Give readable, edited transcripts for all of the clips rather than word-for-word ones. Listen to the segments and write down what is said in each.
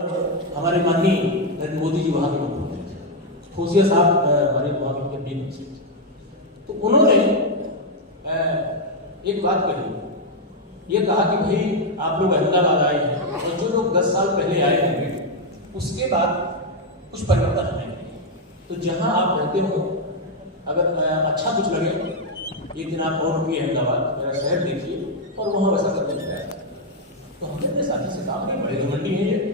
हमारे माननीय नरेंद्र मोदी जी वहाँ के मुख्यमंत्री थे, फौजिया साहब हमारे वहाँ के कैबिनेट मंत्री थे। तो उन्होंने एक बात कही, ये कहा कि भाई आप लोग अहमदाबाद आए हैं और जो लोग 10 साल पहले आए होंगे उसके बाद कुछ परिवर्तन है। तो जहाँ आप रहते हो अगर अच्छा कुछ लगे एक दिन आप और रुकिए अहमदाबाद, मेरा शहर देखिए और वहाँ वैसा करने का प्रयास। तो हमने अपने साथी से कहा कि बड़ी घमंडी है ये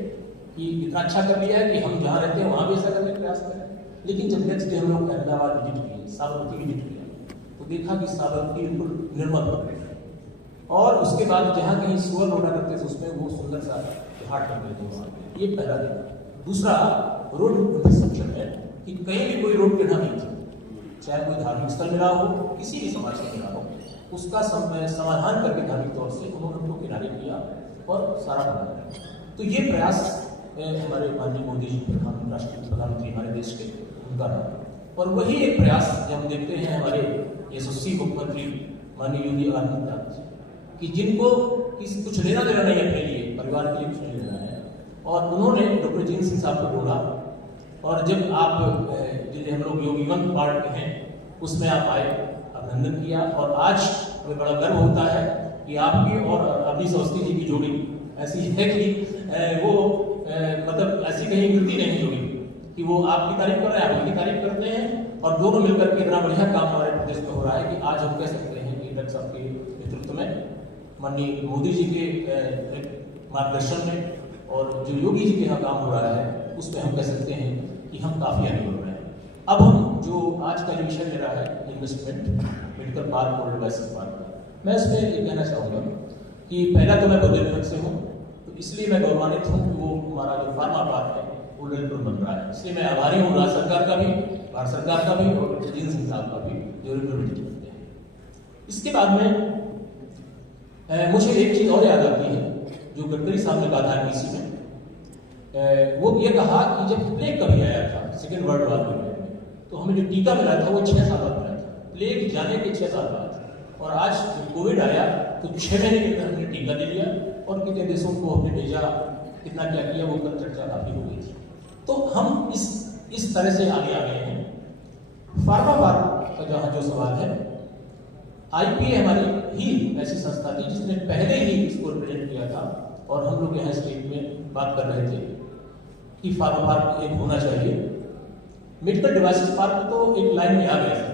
कि इतना अच्छा कर लिया है कि हम जहाँ रहते हैं वहाँ भी ऐसा करने का प्रयास करें। लेकिन जब नेक्स्ट डे हम लोग अहमदाबाद विजिट किए, साबरमती विजिट किया, तो देखा कि साबरमती बिल्कुल निर्मल हो गई और उसके बाद जहाँ कहीं सुअर रोड़ा करते थे उसमें वो सुंदर सा घाट बन गए थे वहाँ। ये पहला दिन। दूसरा, रोड इंफ्रास्ट्रक्चर है कि कहीं भी कोई रोड टेढ़ा नहीं था, चाहे कोई धार्मिक स्थल मिला हो, किसी भी समाज में मिला हो, उसका समाधान करके धार्मिक तौर से उन्होंने उनको किनारे किया और सारा बनाया। तो ये प्रयास हमारे माननीय मोदी जी प्रधानमंत्री हमारे देश के उनका रहा। और वही एक प्रयास जब हम देखते हैं हमारे यशस्वी मुख्यमंत्री माननीय योगी आदित्यनाथ जी कि जिनको कुछ लेना देना नहीं अपने लिए, परिवार के लिए कुछ नहीं लेना है, और उन्होंने डॉक्टर जितेंद्र सिंह साहब को ढूंढा। और जब आप जिन्हें हम लोग योगी वन पार्ट के हैं उसमें आप आए, अभिनंदन किया। और आज हमें बड़ा गर्व होता है कि आपकी और अवनीश अवस्थी जी की जोड़ी ऐसी है कि वो मतलब ऐसी कहीं मिलती नहीं जोड़ी कि वो आपकी तारीफ कर रहे हैं, आप उनकी तारीफ करते हैं और दोनों मिलकर के इतना बढ़िया काम हमारे प्रदेश में हो रहा है कि आज हम कह सकते हैं कि डॉक्टर साहब के नेतृत्व में, माननीय मोदी जी के मार्गदर्शन में और जो योगी जी के यहाँ काम हो रहा है उसमें हम कह सकते हैं कि हम काफ़ी आगे बढ़ रहे हैं। अब हम जो आज का जो विषय ले रहा है इन्वेस्टमेंट मेडिकल पार्क और डिवाइसेस पार्क, मैं इसमें ये कहना चाहूँगा कि पहला तो मैं बुंदेलखंड से हूँ, तो इसलिए मैं गौरवान्वित हूँ कि वो हमारा जो फार्मा पार्क है वो ललितपुर बन रहा है। इसलिए मैं आभारी हूँ राज्य सरकार का भी, भारत सरकार का भी और जितेंद्र सिंह साहब का भी जो रिप्रेजेंटेटिव करते हैं। इसके बाद में मुझे एक चीज़ और याद आती है जो गडकरी साहब ने कहा था किसी में, वो ये कहा कि जब प्लेग कभी आया था सेकेंड वर्ल्ड वॉर में, तो हमें जो टीका मिला था वो 6 साल बाद मिला था, प्लेग जाने के 6 साल बाद। और आज जब कोविड आया तो 6 महीने के अंदर हमने टीका दे दिया और कितने देशों को हमने भेजा, कितना क्या किया वो कर चर्चा काफी हो गई थी। तो हम इस तरह से आगे आ गए हैं। फार्मा पार्क का जहाँ जो सवाल है, आईपीए हमारी ही ऐसी संस्था थी जिसने पहले ही इसको रिप्रेजेंट किया था और हम लोग यहाँ स्टेट में बात कर रहे थे कि फार्मा पार्क एक होना चाहिए। मेडिकल डिवाइसेस पार्क तो एक लाइन में आ गया था,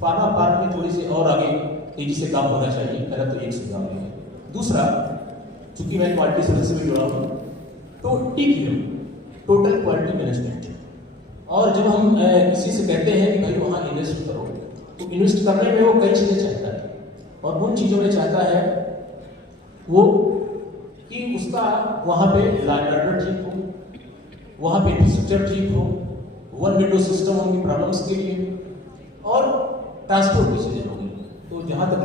फार्मा पार्क में थोड़ी सी और आगे तेजी से काम होना चाहिए, पहला तो एक सुझाव है। दूसरा, चूंकि मैं क्वालिटी सर्विस से भी जुड़ा हूँ, तो TQM टोटल क्वालिटी मैनेजमेंट, और जब हम किसी से कहते हैं कि भाई वहाँ इन्वेस्ट करो, तो इन्वेस्ट करने में वो कई चीज़ें चाहता है और उन चीज़ों में चाहता है वो कि उसका वहाँ पे लाइब्रेरी ठीक हो, वहाँ पे इंफ्रास्ट्रक्चर ठीक हो, वन विंडो सिस्टम उनकी प्रॉब्लम्स के लिए, और ट्रांसपोर्ट की चीज़ें होंगी। तो जहाँ तक